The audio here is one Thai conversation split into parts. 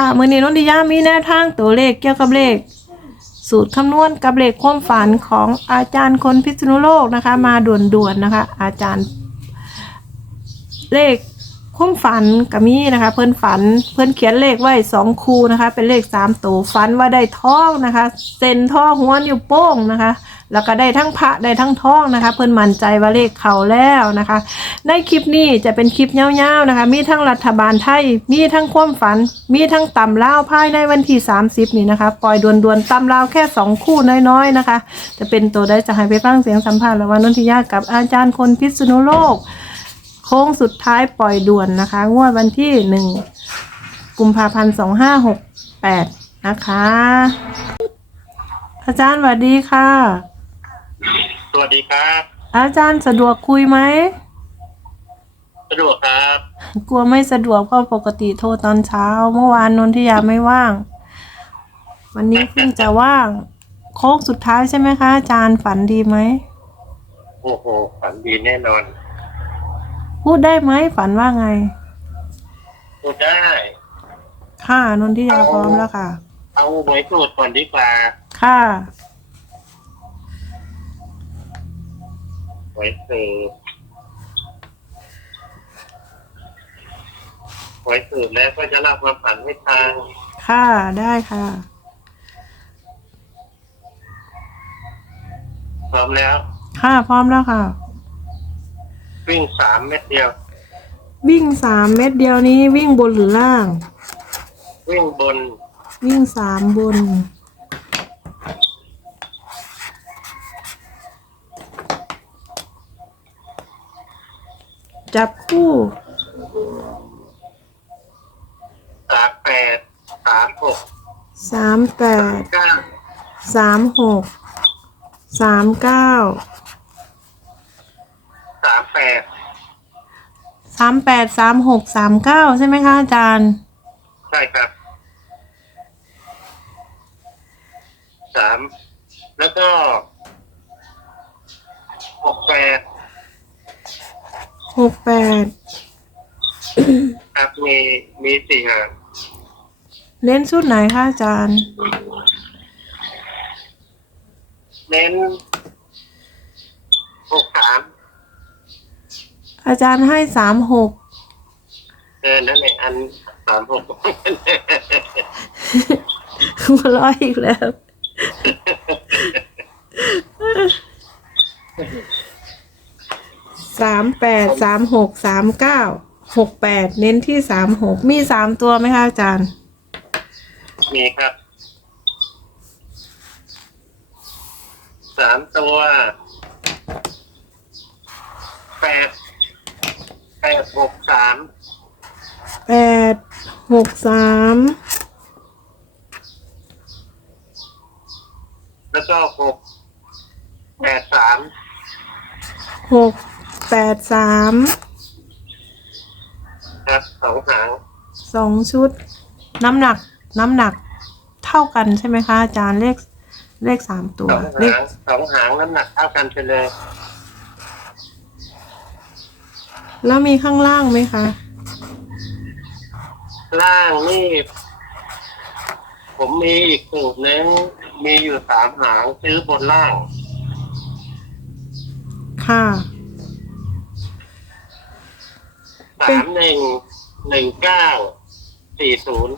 ค่ะมือนี้นนทิยามีแนวทางตัวเลขเกี่ยวกับเลข สูตรคำนวณกับเลขความฝันของอาจารย์คนพิษณุโลกนะคะ มาด่วนๆนะคะ อาจารย์ เลขความฝันกับมีนะคะ เพื่อนฝันเพื่อนเขียนเลขไว้สองคูนะคะ เป็นเลขสามตัวฝันว่าได้ท่องนะคะเซ็นท่อหัวนิ้วโป้งนะคะ แล้วก็ได้ทั้งพระได้ทั้งท่องนะคะ เพื่อนมั่นใจว่าเลขเขาแล้วนะคะ ในคลิปนี้จะเป็นคลิปยาวๆนะคะ มีทั้งรัฐบาลไทย มีทั้งความฝัน มีทั้งตำเล่าวภายในวันที่ 30 นี้นะคะ ปล่อยดวนๆตำเล่าวแค่ 2 คู่น้อยๆนะคะ จะเป็นตัวได้จะให้ไปฟังเสียงสัมภาษณ์ระหว่างนนทิยากับอาจารย์คนพิษณุโลก โค้งสุดท้ายปล่อยด่วนนะคะ งวดวันที่ 1 กุมภาพันธ์ 2568 นะคะ อาจารย์สวัสดีค่ะ สวัสดีครับ อาจารย์สะดวกคุยไหม สะดวกครับ กลัวไม่สะดวกเพราะปกติโทรตอนเช้า เมื่อวานนนทิยาไม่ว่าง วันนี้เพิ่งจะว่าง โค้งสุดท้ายใช่ไหมคะอาจารย์ฝันดีไหม โอ้โห ฝันดีแน่นอน พูดได้ไหมฝันว่าไง พูดได้ ค่ะนนทิยาพร้อมแล้วค่ะ เอาไว้สูตรก่อนดีกว่า ค่ะ ไว้สืบไว้สืบแล้วก็จะเล่าความฝันให้ทางค่ะ ได้ค่ะ พร้อมแล้ว ค่ะ พร้อมแล้วค่ะ วิ่งสามเม็ดเดียว วิ่งสามเม็ดเดียวนี้วิ่งบนหรือล่าง วิ่งบน วิ่งสามบน จับคู่สามแปดสามหกสามแปดเก้าสามหกสามเก้าสามแปดสามแปดสามหกสามเก้าใช่ไหมคะอาจารย์ใช่ครับสามแล้วก็หกแปด หกแปดครับมีมีสี่หางเน้นชุดไหนคะอาจารย์ เน้นหกสามอาจารย์ให้สามหกเออนั่นแหละอันสามหกหัวเร้อยอีกแล้ว สามแปดสามหกสามเก้าหกแปดเน้นที่สามหกมีสามตัวไหมคะอาจารย์ มีครับสามตัวแปดแปดหกสามแปดหกสามแล้วก็หกแปดสามหก แปดสามครับสองหางสองชุด น้ำหนัก น้ำหนักเท่ากันใช่ไหมคะอาจารย์เลขเลขสามตัวสองเลขหางสองหางน้ำหนักเท่ากันไปเลยแล้วมีข้างล่างไหมคะ ล่างนี่ ผมมีอีกสูตรนึงมีอยู่สามหางซื้อบนล่าง ค่ะ สามหนึ่งหนึ่งเก้าสี่ศูนย์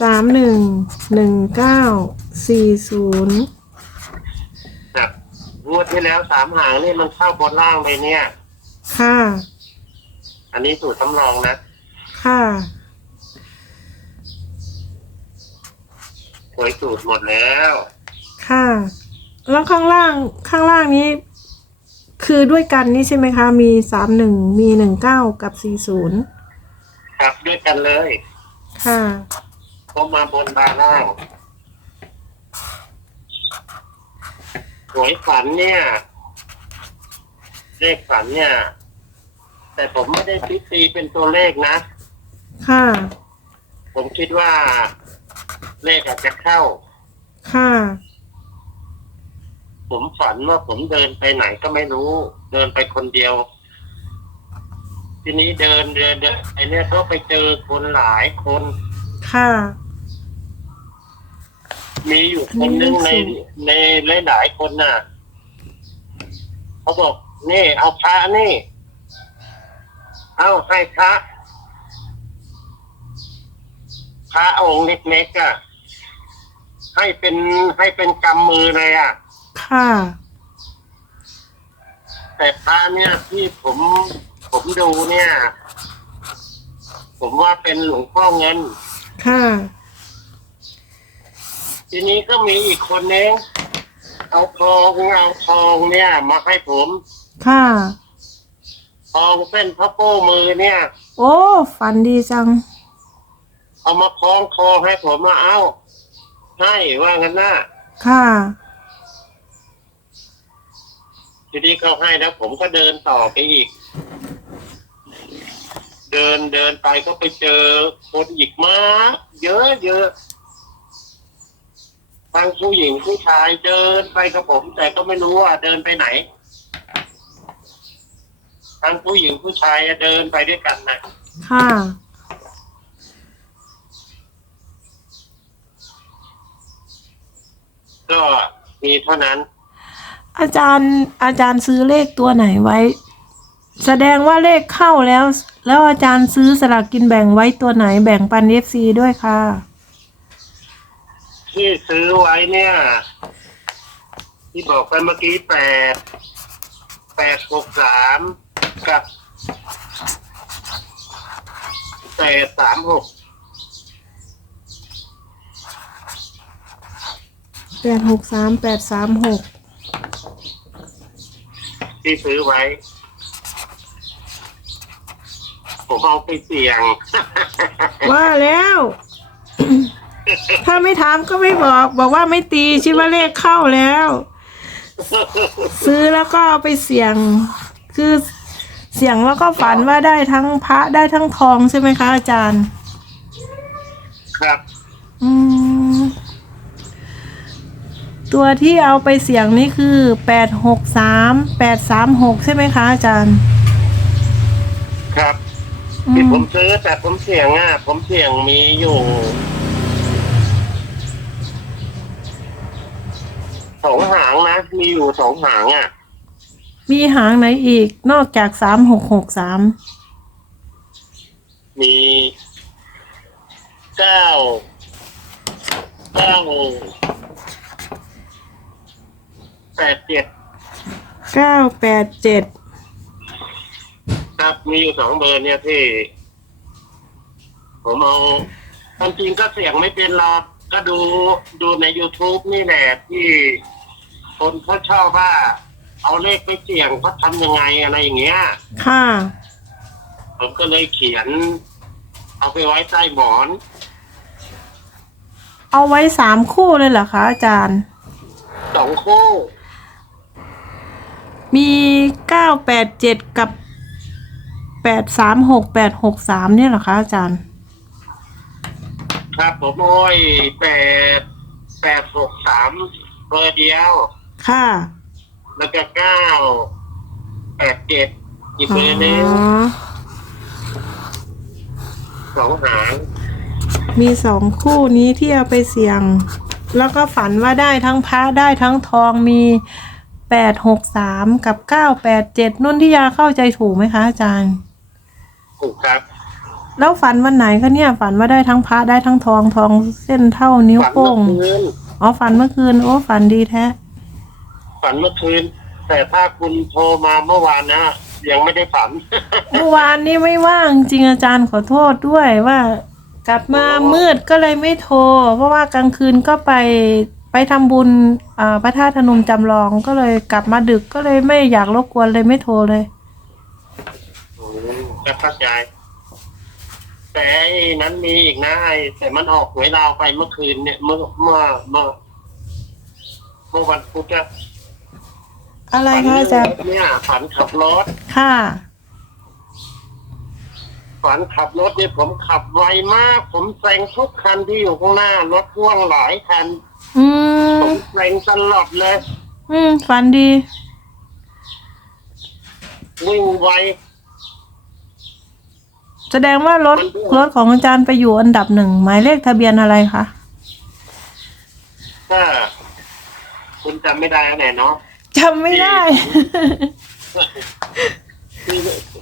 สามหนึ่งหนึ่งเก้าสี่ศูนย์ครับงวดที่แล้วสามหางนี่มันเข้าบนล่างไปเนี่ย ค่ะ อันนี้สูตรสำรองนะ ค่ะหวยสูตรหมดแล้ว ค่ะ แล้วข้างล่างข้างล่างนี้ คือด้วยกันนี่ใช่ไหมคะ มีสามหนึ่งมีหนึ่งเก้ากับสี่ศูนย์ครับด้วยกันเลยค่ะก็มาบนบาล่างหวยฝันเนี่ย เลขฝันเนี่ย แต่ผมไม่ได้พิตีเป็นตัวเลขนะ ค่ะ ผมคิดว่า เลขอาจจะเข้า ค่ะ ผมฝันว่าผมเดินไปไหนก็ไม่รู้ เดินไปคนเดียว ทีนี้เดินเดินเดินไอเนี่ยก็ไปเจอคนหลายคน ค่ะ มีอยู่คนนึงในในหลายๆคนน่ะเขาบอก นี่ เอาพระนี่ เอาให้พระพระองค์เล็กๆอะให้เป็นให้เป็นกำมือเลยอะ ค่ะ แต่พระเนี่ยที่ผมผมดูเนี่ย ผมว่าเป็นหลวงพ่อเงิน ค่ะ ทีนี้ก็มีอีกคนนึงเอาทองเอาทองเนี่ย มาให้ผมค่ะ ทองเส้นพระโป้มือเนี่ย โอ้ฝันดีจัง เอามาคล้องคอให้ผมมาเอาให้ว่างั้นนะค่ะ ทีนี้เขาให้แล้วผมก็เดินต่อไปอีก เดินเดินไปก็ไปเจอคนอีกมากเยอะเยอะทั้งผู้หญิงผู้ชายเดินไปกับผม แต่ก็ไม่รู้ว่าเดินไปไหนทั้งผู้หญิงผู้ชายเดินไปด้วยกันนะค่ะ ก็มีเท่านั้น อาจารย์อาจารย์ซื้อเลขตัวไหนไว้ แสดงว่าเลขเข้าแล้ว แล้วอาจารย์ซื้อสลากกินแบ่งไว้ตัวไหนแบ่งปันเอฟซีด้วยค่ะ ที่ซื้อไว้เนี่ย ที่บอกไปเมื่อกี้แปดแปดหกสามกับแปดสามหกแปดหกสามแปดสามหก ที่ซื้อไว้ ผมเอาไปเสี่ยง ว่าแล้ว ถ้าไม่ถามก็ไม่บอก บอกว่าไม่ตีชิดว่าเลขเข้าแล้ว ซื้อแล้วก็เอาไปเสี่ยง คือเสี่ยงแล้วก็ฝันว่าได้ทั้งพระได้ทั้งทองใช่ไหมคะอาจารย์ ครับ อืม ตัวที่เอาไปเสี่ยงนี่คือแปดหกสามแปดสามหกใช่ไหมคะอาจารย์ ครับอืที่ม ผมซื้อแต่ผมเสี่ยงอะผมเสี่ยงมีอยู่สองหางนะมีอยู่สองหางอะ มีหางไหนอีกนอกจากสามหกหกสามมีเก้าเก้า แปดเจ็ดเก้าแปดเจ็ดครับมีอยู่สองเบอร์เนี่ยที่ ผมเอาความจริงก็เสียงไม่เป็นหรอกก็ดูดูใน youtube นี่แหละที่คนเขาชอบว่า เอาเลขไปเสี่ยงเขาทำยังไงอะไรอย่างเงี้ย ค่ะ ผมก็เลยเขียน เอาไปไว้ใต้หมอน เอาไว้สามคู่เลยเหรอคะอาจารย์ สองคู่ มีเก้าแปดเจ็ดกับแปดสามหกแปดหกสามเนี่ยเหรอคะอาจารย์ ครับผมโอ้ยแปดแปดหกสามเบอร์เดียว ค่ะ แล้วก็เก้าแปดเจ็ดอีกเบอร์หนึงอ๋อ สองหางมีสองคู่นี้ที่เอาไปเสี่ยง แล้วก็ฝันว่าได้ทั้งพระได้ทั้งทองมี แปดหกสามกับเก้าแปดเจ็ดนุ่นที่ยาเข้าใจถูกไหมคะอาจารย์ ถูกครับแล้วฝันวันไหนคะเนี่ย ฝันว่าได้ทั้งพระได้ทั้งทองทองเส้นเท่านิ้วฝันโป้เมื่องคืนอ๋อฝันเมื่อคืน โอ้ฝันดีแท้ ฝันเมื่อคืน แต่ถ้าคุณโทรมาเมื่อวานนะยังไม่ได้ฝัน เมื่อวานนี้ไม่ว่างจริงอาจารย์ขอโทษด้วยว่า กลับมามืดก็เลยไม่โทร เพราะว่ากลางคืนก็ไป ไปทำบุญอ่าพระธาตุพนมจำลองก็เลยกลับมาดึกก็เลยไม่อยากรบกวนเลยไม่โทรเลยอืมก็เข้าใจ แต่ไอ้นั้นมีอีกนะไอ้แต่มันออกหวยดาวไปเมื่อคืนเนี่ยเมื่อเมื่อเมื่อเมื่อวันพุธอะอะไรฝันคะอาจารย์เนี่ยฝันขับรถค่ะฝันขับรถเนี่ยผมขับไวมาก ผมแซงทุกคันที่อยู่ข้างหน้ารถพ่วงหลายคัน อืผมมแซงตลอดเลยอืมฝันดี วิ่งไวแสดงว่ารถรถของอาจารย์ไปอยู่อันดับหนึ่งหมายเลขทะเบียนอะไรคะก็คุณจำไม่ได้แล้วแน่เนาะจำไม่ได้ที่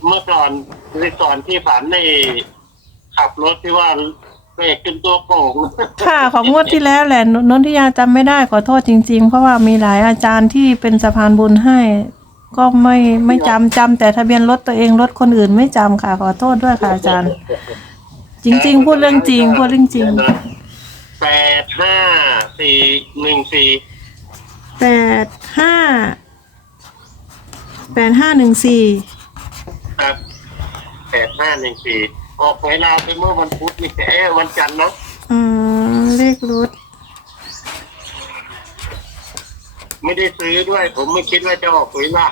เมื่อก่อนในก่อนที่ฝันในขับรถที่ว่า เบรกเป็นตัวโป่งค่ะของงวดที่แล้วแหละนนนทิยาจำไม่ได้ขอโทษจริง ๆ เพราะว่ามีหลายอาจารย์ที่เป็นสะพานบุญให้ ก็ไม่ไม่จำจำแต่ทะเบียนรถตัวเองรถคนอื่นไม่จำค่ะ ขอโทษด้วยค่ะอาจารย์ จริง ๆ พูดเรื่องจริงพูดเรื่องจริงแปดห้าสี่หนึ่งสี่แปดห้าแปดห้าหนึ่งสี่ครับแปดห้าหนึ่งสี่ ออกเวลาไปเมื่อวันพุธนี่เอ๊ะวันจันทร์เนาะอืมเลขรถไม่ได้ซื้อด้วย ผมไม่คิดว่าจะออกเวลา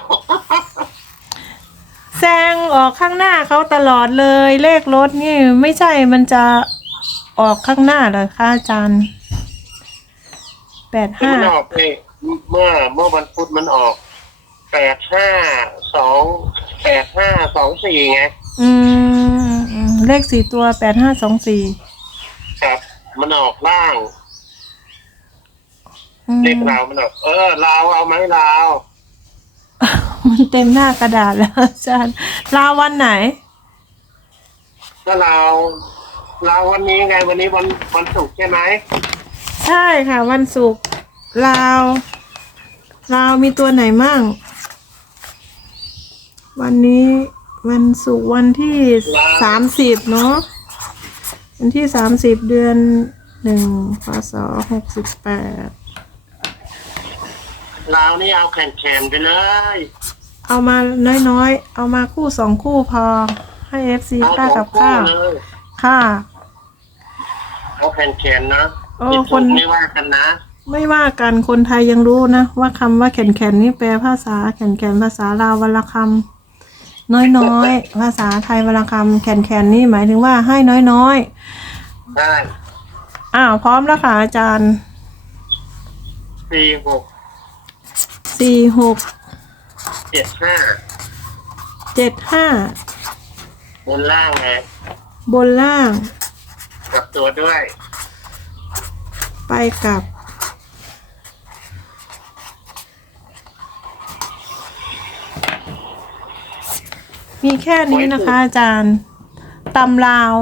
แซงออกข้างหน้าเขาตลอดเลย เลขรถนี่ไม่ใช่มันจะออกข้างหน้าเหรอคะอาจารย์แปดห้ามันออกเองเมื่อเมื่อวันพุธมันออกแปดห้าสองแปดห้าสองสี่ไง อืมอืม เลขสี่ตัวแปดห้าสองสี่ครับ มันออกล่างอืมเลขเราวมันออกเออลาวเอาไหมลาว มันเต็มหน้ากระดาษแล้วอาจารย์ลาวันไหน ก็ลาวลาววันนี้ไงวันนี้วันวันศุกร์ใช่ไหมใช่ค่ะ วันศุกร์ลาวลาวมีตัวไหนมั่ง วันนี้ วันศุกร์วันที่สามสิบเนาะวันที่สามสิบเดือนหนึ่งพศหกสิบแปดลาวนี่เอาแข่งแข่งไปเลย เอามาน้อยๆ เอามาคู่สองคู่พอ ให้เอฟซีเอาค่าสอกังบคู่ข้าวเลยค่ะ เอาแข่งแข่งนะโอ้ผิดคถูนกไม่ว่ากันนะ ไม่ว่ากันคนไทยยังรู้นะ ว่าคำว่าแขนแขนนี่แปลภาษาแขนแขนภาษาลาววันละคำ น้อยๆ ภาษาไทยวันละคำแขนแขนนี่หมายถึงว่าให้น้อยได้ๆอ้าวพร้อมแล้วค่ะอาจารย์สี่หกสี่หกเจ็ดห้าเจ็ดห้าบนล่างไงบนล่างกลับตัวด้วยไปกลับ มีแค่นี้นะคะ อาจารย์ตำลาว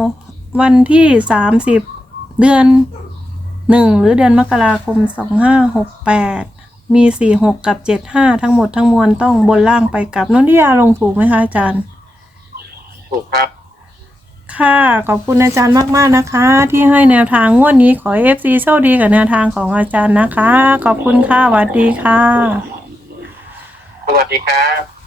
วันที่สามสิบเดือนหนึ่งหรือเดือนมกราคมสองห้าหกแปดมีสี่หกกับเจ็ดห้าทั้งหมดทั้งมวลต้องบนล่างไปกลับนนทิยาลงถูกไหมคะอาจารย์ ถูกครับ ค่ะ ขอบคุณอาจารย์มากๆนะคะ ที่ให้แนวทางงวดนี้ขอเอฟซีโชคดีกับแนวทางของอาจารย์นะคะ ขอบคุณค่ะสวัสดีค่ะ สวัสดีครับ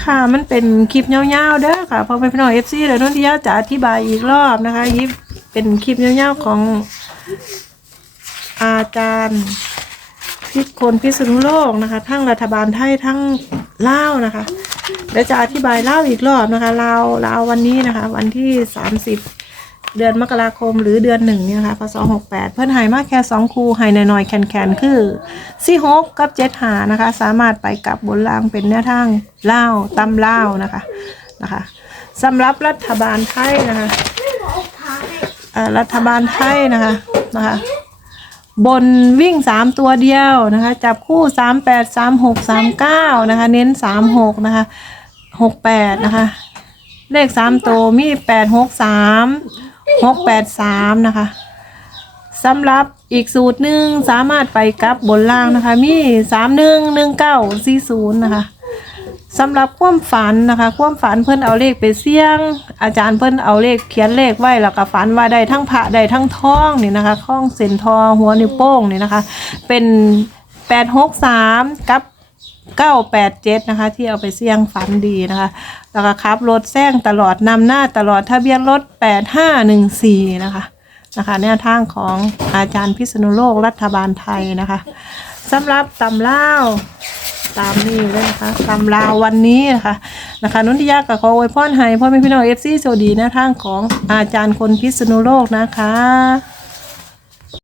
ค่ะมันเป็นคลิปยาวๆเด้อค่ะพอไปพี่น้องเอฟซีเดี๋ยวนนทิยาจะอธิบายอีกรอบนะคะยิบเป็นคลิปยาวๆของอาจารย์พิคนพิษณุโลกนะคะ ทั้งรัฐบาลไทยทั้งลาวนะคะเดี๋ยวจะอธิบายเล่าอีกรอบนะคะลาวลาววันนี้นะคะ วันที่สามสิบ เดือนมกราคมหรือเดือนหนึ่งเนี่ยนะคะพศหกแปดเพื่อนหายมากแค่สองคูหายน่อยๆแคนๆคือสี่หกกับเจ็ดหานะคะ สามารถไปกลับบนล่างเป็นแนวทางเล่าตำเล่านะคะนะคะสำหรับรัฐบาลไทยนะคะรัฐบาลไทยนะคะนะคะบนวิ่งสามตัวเดียวนะคะ จับคู่สามแปดสามหกสามเก้านะคะ เน้นสามหกนะคะหกแปดนะคะ เลขสามตัวมีแปด หกแปดสามนะคะสำหรับอีกสูตรหนึ่งสามารถไปกลับบนล่างนะคะ มีสามหนึ่งหนึ่งเก้าสี่ศูนย์นะคะสำหรับความฝันนะคะ ความฝันเพิ่นเอาเลขไปเสี่ยง อาจารย์เพิ่นเอาเลขเขียนเลขไว้แล้วก็ฝันว่าได้ทั้งพระได้ทั้งท้องนี่นะคะข้องเส้นทองหัวนิ้วโป้งนี่นะคะ เป็นแปดหกสามกับ เก้าแปดเจ็ดนะคะ ที่เอาไปเสี่ยงฝันดีนะคะ แล้วก็ขับ รถแซงตลอดนำหน้าตลอดทะเบียนรถแปดห้าหนึ่งสี่นะคะนะคะแนวทางของอาจารย์พิษณุโลกรัฐบาลไทยนะคะสำหรับตำเล่าวตามนี้เลยนะคะตำลาววันนี้นะคะนะคะนุนทิยากับขออวยพรให้พ่อแม่พี่น้องเอฟซีโชคดีนวทางของอาจารย์คนพิษณุโลกนะคะ